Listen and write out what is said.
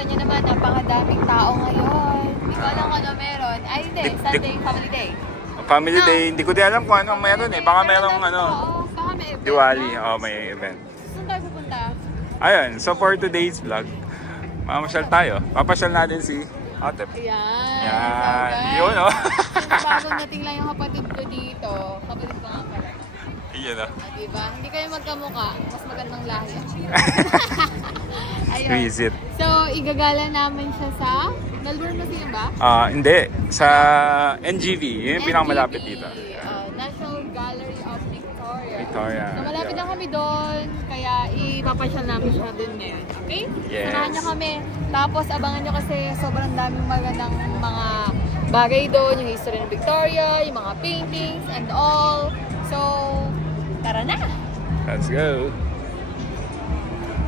Kita niyo naman, napakadaming tao ngayon. Hindi ko alam kung ano meron. Ay, hindi. Sunday, family day. Family day, hindi ko din alam kung anong meron eh. Baka merong ano, Baka may event. Diwali. no? Oh, may event. Saan tayo pupunta? Ayun, so for today's vlog, mamasyal tayo. Papasyal natin si Otep. Ayan. Yan. So, Yun, oh. Since bagong dating lang yung kapatid ko dito. Kapatid ko nga pala. Yun, oh. Diba? Hindi kayo magkamukha. Mas magandang lahi. Ayun. Visit. So, igagala namin siya sa Melbourne Museum ba? Hindi. Sa NGV. Yun yung pinakamalapit dito. National Gallery of Victoria. Victoria. So, malapit lang kami doon. Kaya ipapasyal namin siya doon ngayon. Okay? Yes. Samahan niyo kami. Tapos, abangan niyo kasi sobrang daming magandang mga bagay doon. Yung history ng Victoria, yung mga paintings and all. So, tara na! Let's go.